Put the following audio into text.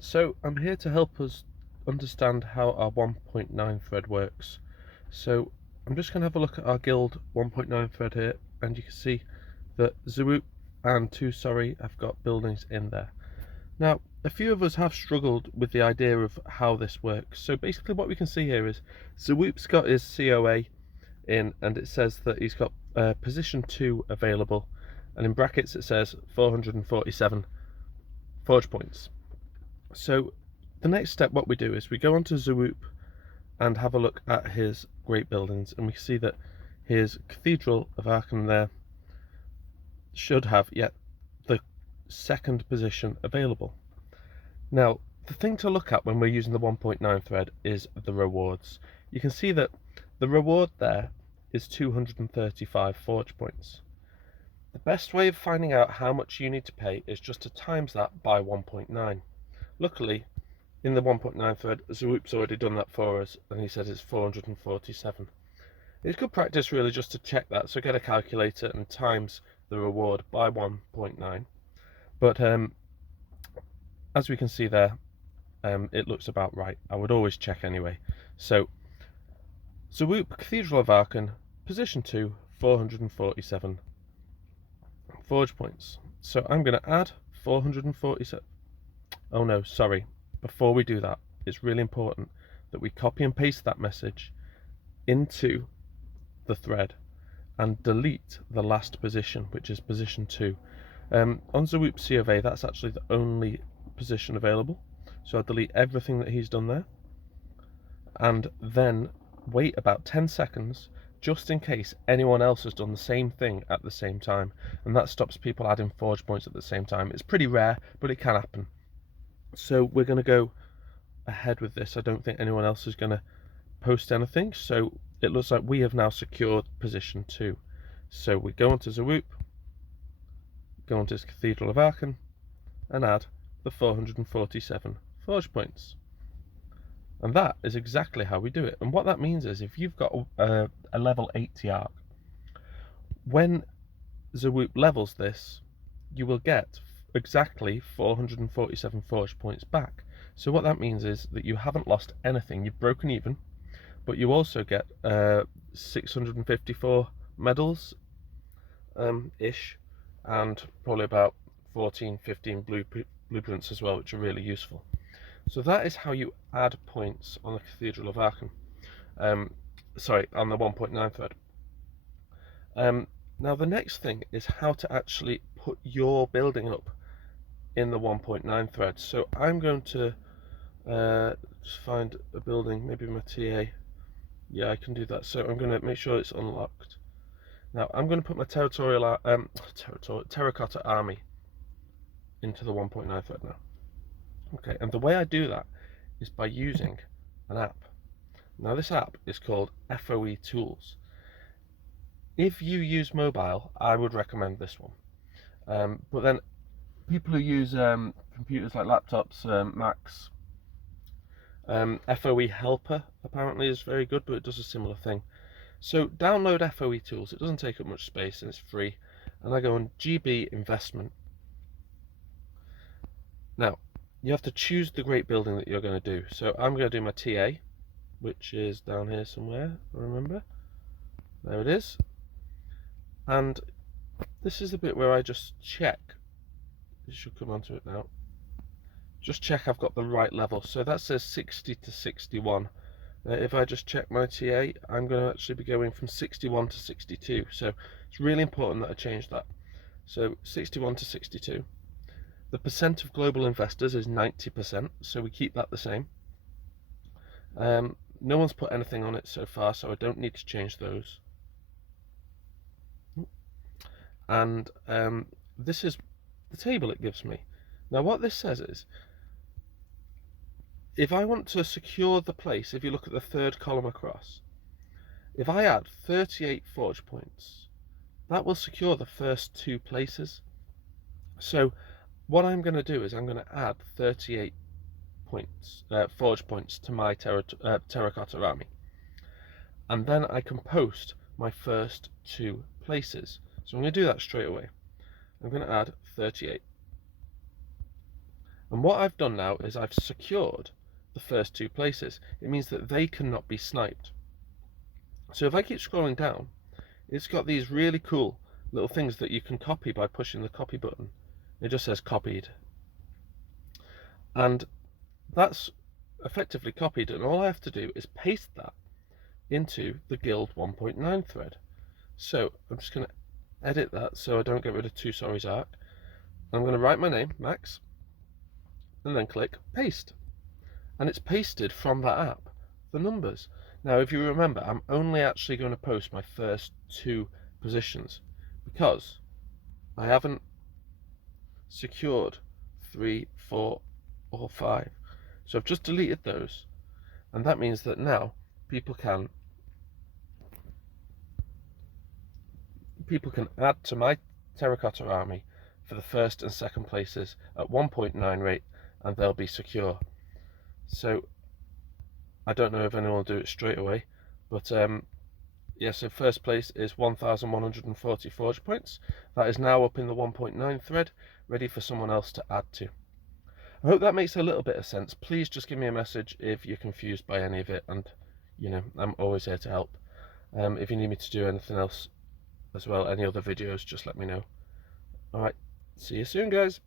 So I'm here to help us understand how our 1.9 thread works. So I'm just going to have a look at our guild 1.9 thread here, and you can see that Zoop and Two Sorry have got buildings in there. Now, a few of us have struggled with the idea of how this works. So basically what we can see here is Zoop's got his COA in, and it says that he's got position 2 available, and in brackets it says 447 forge points. So the next step, what we do is we go onto Zoop and have a look at his great buildings, and we see that his Cathedral of Aachen there should have yet the second position available. Now, the thing to look at when we're using the 1.9 thread is the rewards. You can see that the reward there is 235 forge points. The best way of finding out how much you need to pay is just to times that by 1.9. Luckily, in the 1.9 thread, Zoop's already done that for us, and he said it's 447. It's good practice really just to check that, so get a calculator and times the reward by 1.9. But as we can see there, it looks about right. I would always check anyway. So, Zoop, Cathedral of Aachen, position 2, 447 forge points. So I'm going to add 447. Oh no, sorry. Before we do that, it's really important that we copy and paste that message into the thread and delete the last position, which is position 2. On Zoop's C of A, that's actually the only position available. So I'll delete everything that he's done there, and then wait about 10 seconds just in case anyone else has done the same thing at the same time, and that stops people adding forge points at the same time. It's pretty rare, but it can happen. So we're going to go ahead with this. I don't think anyone else is going to post anything, so it looks like we have now secured position 2. So we go onto Zoop, go onto his Cathedral of Aachen, and add the 447 forge points. And that is exactly how we do it. And what that means is if you've got a level 80 arc, when Zoop levels this, you will get exactly 447 forge points back. So what that means is that you haven't lost anything. You've broken even, but you also get 654 medals ish, and probably about 15 blueprints as well, which are really useful. So that is how you add points on the Cathedral of Aachen. Sorry, on the 1.9 thread. Now the next thing is how to actually put your building up in the 1.9 thread. So I'm going to just find a building, maybe my TA. Yeah, I can do that. So I'm going to make sure it's unlocked. Now I'm going to put my terracotta army into the 1.9 thread now. Okay, and the way I do that is by using an app. Now this app is called FOE Tools. If you use mobile, I would recommend this one. But then people who use computers like laptops, Macs, FOE Helper apparently is very good, but it does a similar thing. So download FOE Tools. It doesn't take up much space and it's free. And I go on GB Investment. Now, you have to choose the great building that you're going to do. So I'm going to do my TA, which is down here somewhere, I remember. There it is. And this is the bit where I just check. You should come onto it now. Just check I've got the right level. So that says 60 to 61. If I just check my TA, I'm going to actually be going from 61 to 62. So it's really important that I change that. So 61 to 62. The percent of global investors is 90%, so we keep that the same. No one's put anything on it so far, so I don't need to change those. And this is the table it gives me. Now what this says is, if I want to secure the place, if you look at the third column across, if I add 38 forge points, that will secure the first 2 places. So what I'm going to do is I'm going to add 38 points, forge points to my terracotta army, and then I can post my first 2 places. So I'm going to do that straight away. I'm going to add 38, And what I've done now is I've secured the first 2 places. It means that they cannot be sniped. So if I keep scrolling down, it's got these really cool little things that you can copy by pushing the copy button. It just says copied. And that's effectively copied, and all I have to do is paste that into the Guild 1.9 thread. So I'm just going to edit that so I don't get rid of Two Sorry's arc. I'm going to write my name, Max, and then click paste. And it's pasted from that app, the numbers. Now, if you remember, I'm only actually going to post my first 2 positions because I haven't secured 3, 4, or 5. So I've just deleted those, and that means that now people can add to my terracotta army for the first and second places at 1.9 rate, and they'll be secure. So I don't know if anyone will do it straight away, but yeah, so first place is 1,140 forge points. That is now up in the 1.9 thread, ready for someone else to add to. I hope that makes a little bit of sense. Please just give me a message if you're confused by any of it, and I'm always here to help. If you need me to do anything else as well, any other videos, just let me know. Alright, see you soon, guys.